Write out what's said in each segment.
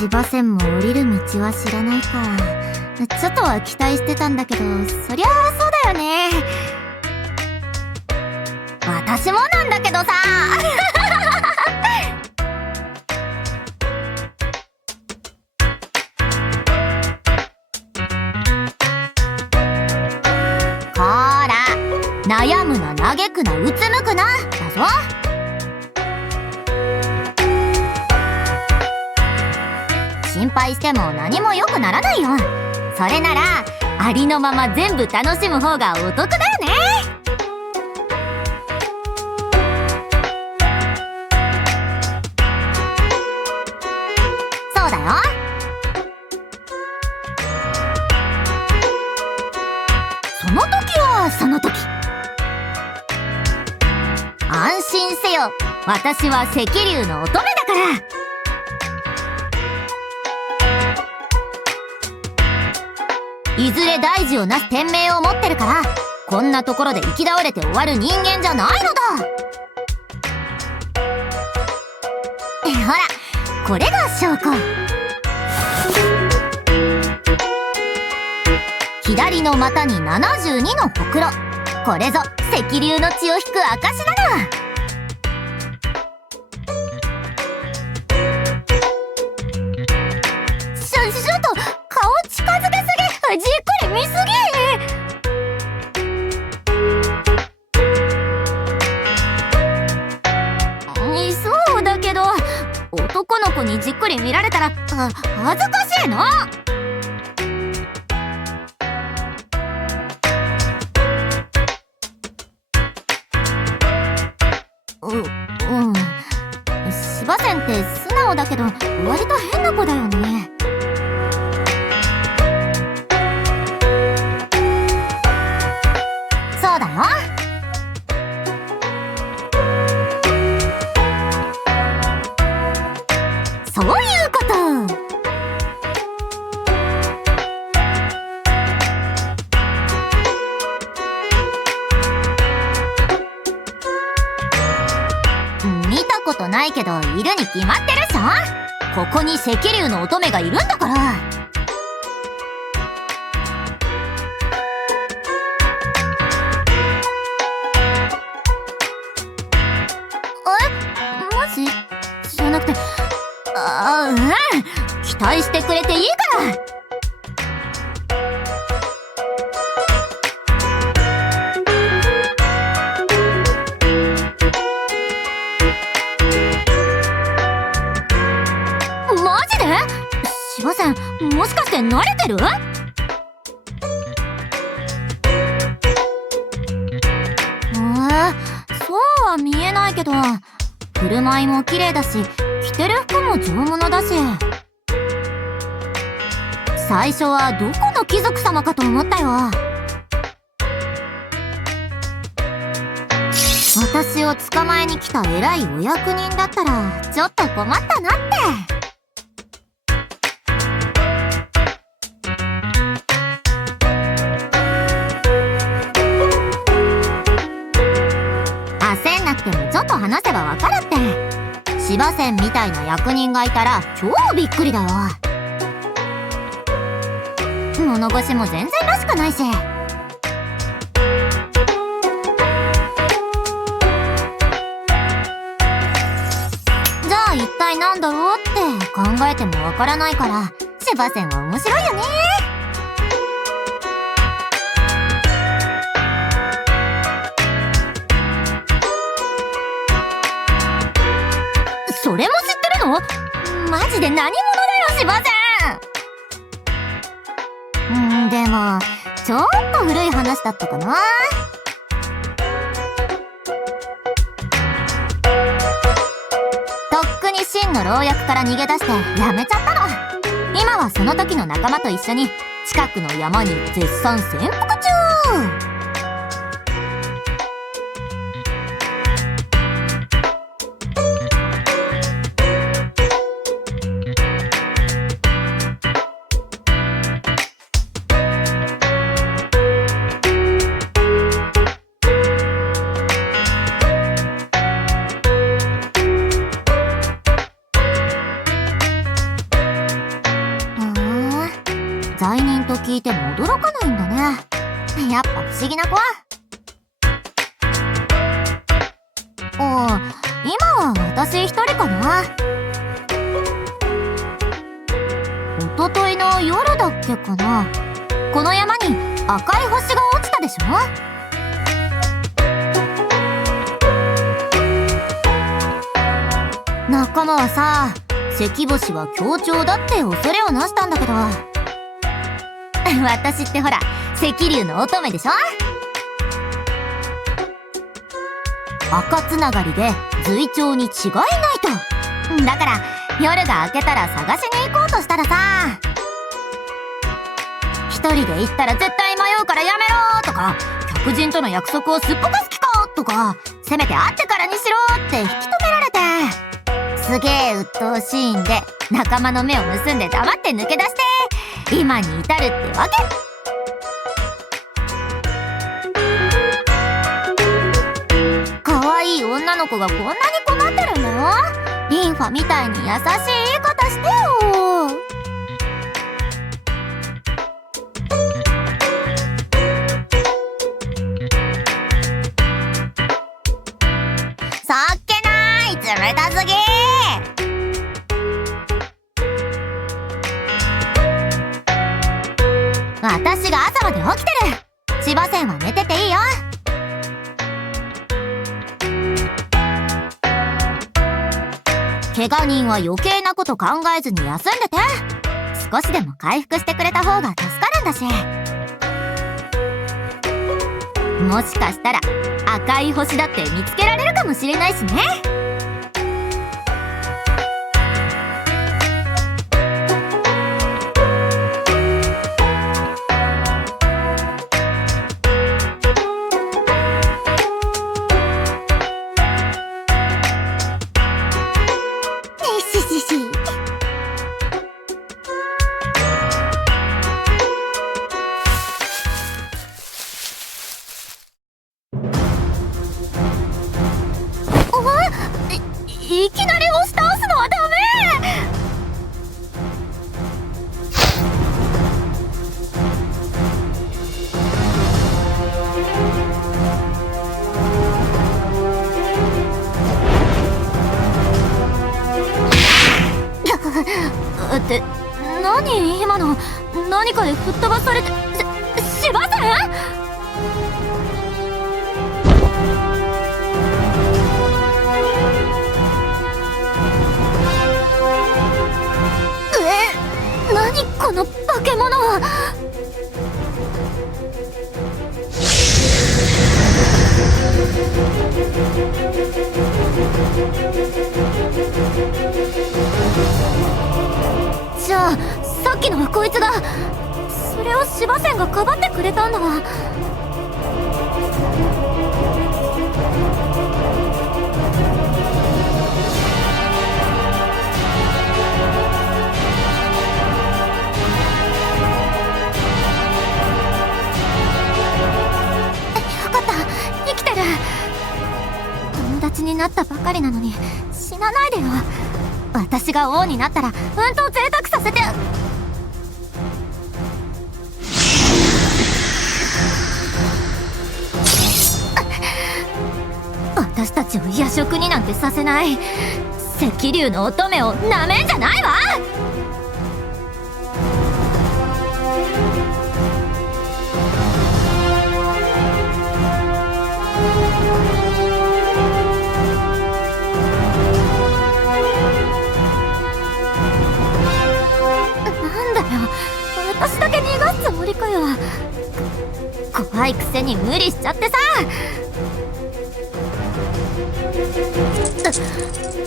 芝線も降りる道は知らないか。ちょっとは期待してたんだけど、そりゃあそうだよね。私もなんだけどさこーら、悩むな、嘆くな、うつむくなだぞ。心配しても何も良くならないよ。それならありのまま全部楽しむ方がお得だよね。そうだよ。その時はその時。安心せよ、私は赤龍の乙女だから。いずれ大事をなす天命を持ってるから、こんなところで行き倒れて終わる人間じゃないのだ。ほら、これが証拠。左の股に72のほくろ。これぞ赤龍の血を引く証だな。ちょっと顔近づけすぎ、じっくり見すぎ。そうだけど、男の子にじっくり見られたら恥ずかしいの。芝線って素直だけど割と変な子だよね。そうだよ。そういうこと。見たことないけどいるに決まってるっしょ。ここに赤龍の乙女がいるんだから。マジじゃなくて、期待してくれていいから。芝線、もしかして慣れてる？そうは見えないけど、振る舞いも綺麗だし、着てる服も上物だし。最初はどこの貴族様かと思ったよ。私を捕まえに来た偉いお役人だったらちょっと困ったなって。焦んなくてもちょっと話せばわかるって。芝仙みたいな役人がいたら超びっくりだよ。物腰も全然らしくないし。じゃあ一体なんだろうって考えてもわからないから、芝仙は面白いよね。それも知ってるの？マジで何者だよ芝仙。でもちょっと古い話だったかな。とっくに真の牢役から逃げ出してやめちゃったの。今はその時の仲間と一緒に近くの山に絶賛潜伏中。罪人と聞いても驚かないんだね。やっぱ不思議な子。今は私一人かな。一昨日の夜だっけかな。この山に赤い星が落ちたでしょ。仲間はさ、関星は強調だって恐れをなしたんだけど、私ってほら赤龍の乙女でしょ。赤つながりで随長に違いないと。だから夜が明けたら探しに行こうとしたらさ、一人で行ったら絶対迷うからやめろとか、客人との約束をすっぽかす気かとか、せめて会ってからにしろって引き止められて、すげえ鬱陶しいんで仲間の目を盗んで黙って抜け出して今に至るってわけ。可愛い女の子がこんなに困ってるの？リンファみたいに優しい言い方してよ。そっけない、冷たすぎ。私が朝まで起きてる。芝仙は寝てていいよ。怪我人は余計なこと考えずに休んでて。少しでも回復してくれた方が助かるんだし。もしかしたら赤い星だって見つけられるかもしれないしね。いきなり押し倒すのはダメ。って何今の。何かで吹っ飛ばされて芝仙？何この化け物は。じゃあさっきのはこいつだ。それを芝仙がかばってくれたんだ。よかった、生きてる。友達になったばかりなのに死なないでよ。私が王になったらうんと贅沢させて。私たちを夜食になんてさせない。赤龍の乙女をなめんじゃないわ。なんだよ、私だけ逃がすつもりかよ。怖いくせに無理しちゃってさ。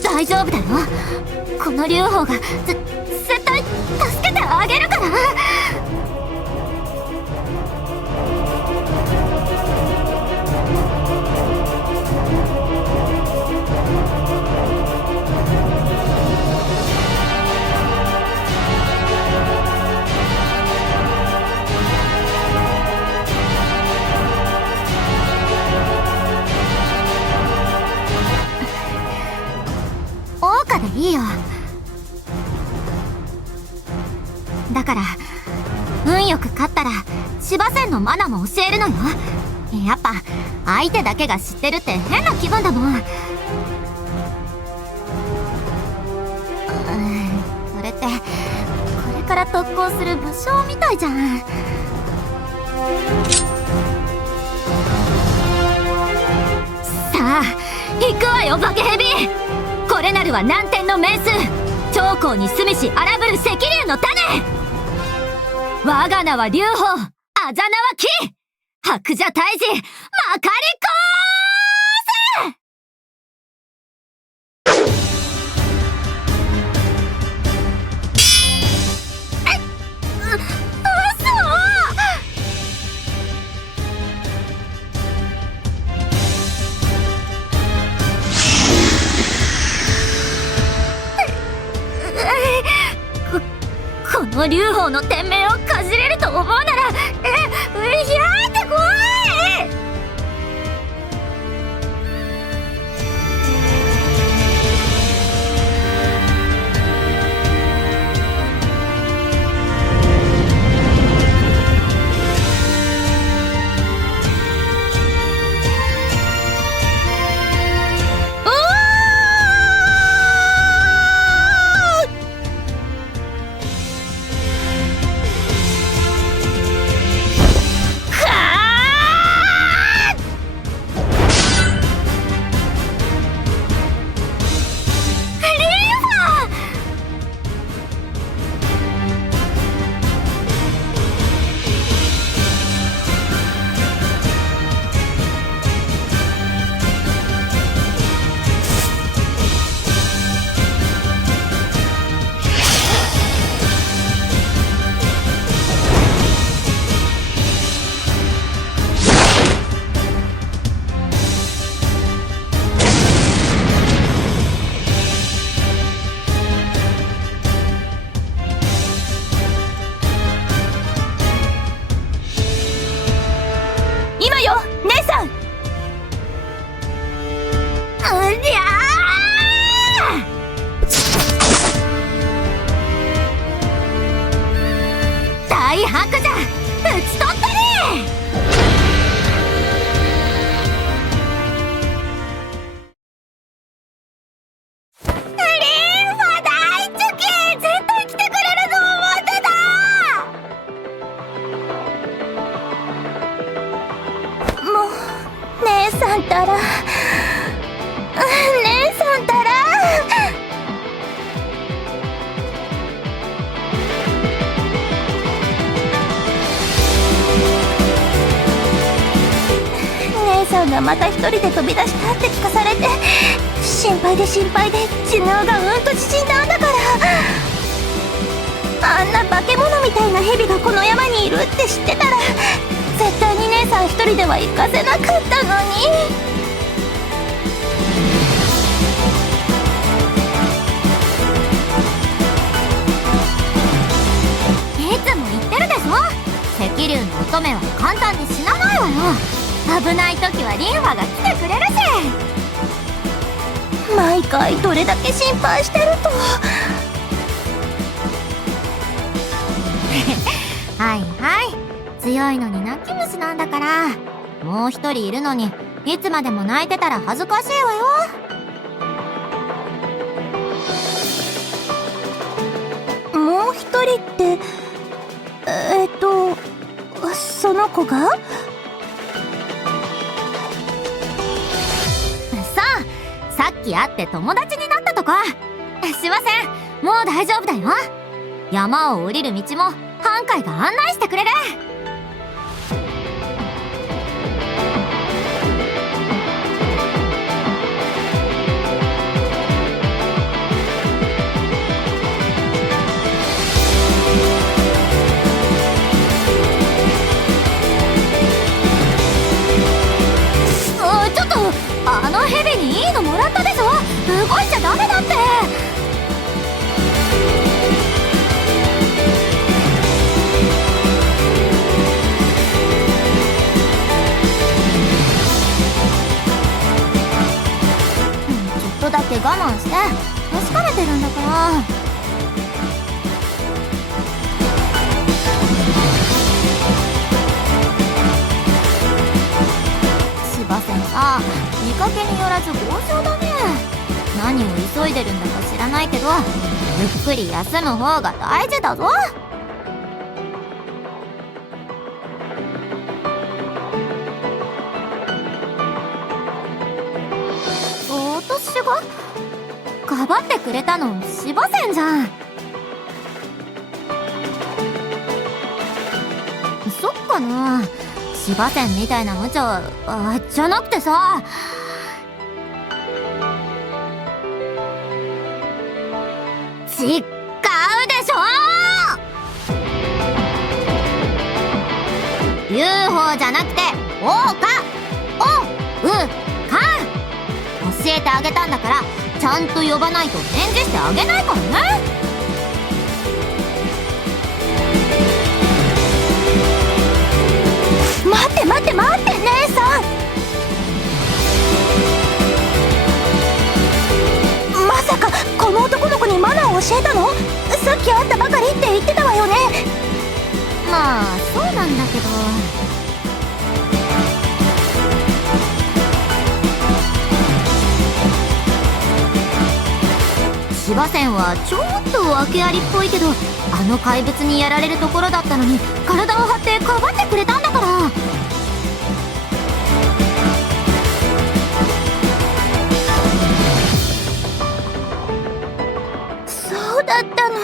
大丈夫だよ。この劉邦が絶対助けてあげるから。桜花でいいよ。だから運よく勝ったら芝仙のマナも教えるのよ。やっぱ相手だけが知ってるって変な気分だもん。それってこれから特攻する武将みたいじゃん。さあ行くわよバケヘビ。これなるは南天の名数、長江に住みし荒ぶる赤龍の種。我が名は劉邦、あざなわき白蛇退治まかりこーせ。この劉邦の天命をかじれると思うなら、ひゃーって怖い。今よ姉さん。うりゃー大白蛇討ち取ったり。姉さんたらさんがまた一人で飛び出したって聞かされて、心配で心配で寿命がうんと縮んだんだから。あんな化け物みたいな蛇がこの山にいるって知ってたら、絶対に姉さん一人では行かせなかったのに。いつも言ってるでしょ、赤竜の乙女は簡単に死なないわよ。危ない時はリンファが来てくれるし。毎回どれだけ心配してると。はいはい、強いのに泣き虫なんだから。もう一人いるのにいつまでも泣いてたら恥ずかしいわよ。もう一人ってその子が？さっき会って友達になったとこ。しません、もう大丈夫だよ。山を降りる道も半海が案内してくれる。ちょっと、あの蛇にいいのもらったでしょ。動いちゃダメだって。ちょっとだけ我慢して、確かめてるんだから。芝線さ、見かけによらず強情だね。何を急いでるんだか知らないけど、ゆっくり休む方が大事だぞ。私がかばってくれたの芝線じゃん。そっかな、芝線みたいな無茶じゃなくてさ、違うでしょ。 UFO じゃなくてオオカオウカ教えてあげたんだから、ちゃんと呼ばないと返事してあげないからね。待って待って待って、姉さん。まさかこの男の子にマナーを教えたの？さっき会ったばかりって言ってたわよね。まあそうなんだけど、芝線はちょっと訳ありっぽいけど、あの怪物にやられるところだったのに体を張ってかばってくれたんだから。そうだったの。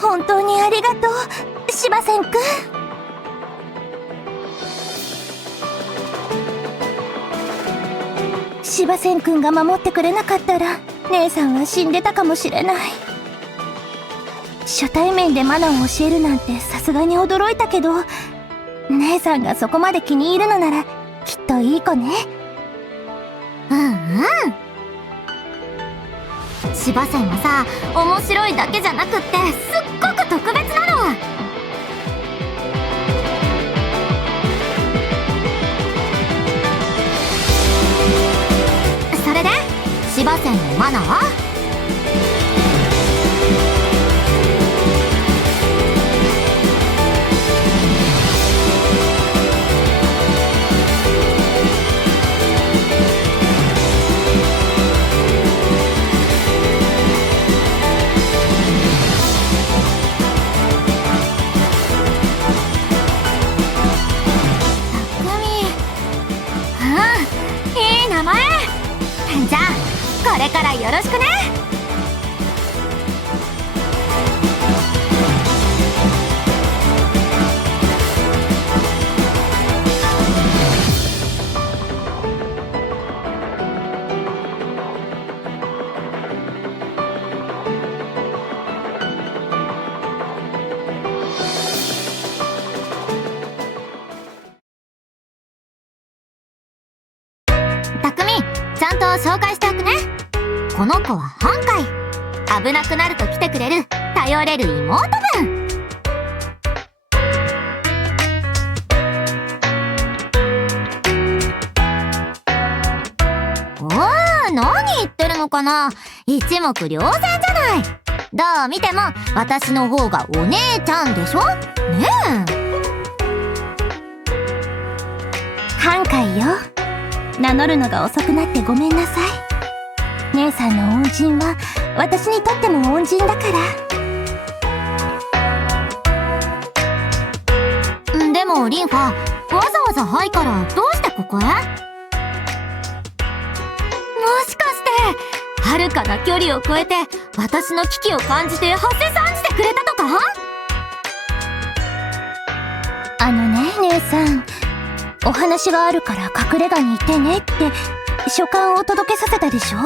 本当にありがとう、芝線くん。芝線くんが守ってくれなかったら姉さんは死んでたかもしれない。初対面でマナーを教えるなんてさすがに驚いたけど、姉さんがそこまで気に入るのならきっといい子ね。芝線はさ、面白いだけじゃなくってすっごく特別なの。それで芝線のマナーは？いい名前。じゃあこれからよろしくね。紹介しておくね。この子はハンカイ。危なくなると来てくれる頼れる妹分。おー、何言ってるのかな。一目瞭然じゃない。どう見ても私の方がお姉ちゃんでしょねえ。ハンカイよ。名乗るのが遅くなってごめんなさい。姉さんの恩人は私にとっても恩人だから。でもリンファ、わざわざハイからどうしてここへ？もしかして遥かな距離を超えて私の危機を感じて発せ参じてくれたとか？あのね、姉さん、お話があるから隠れ家にいてねって書簡を届けさせたでしょ？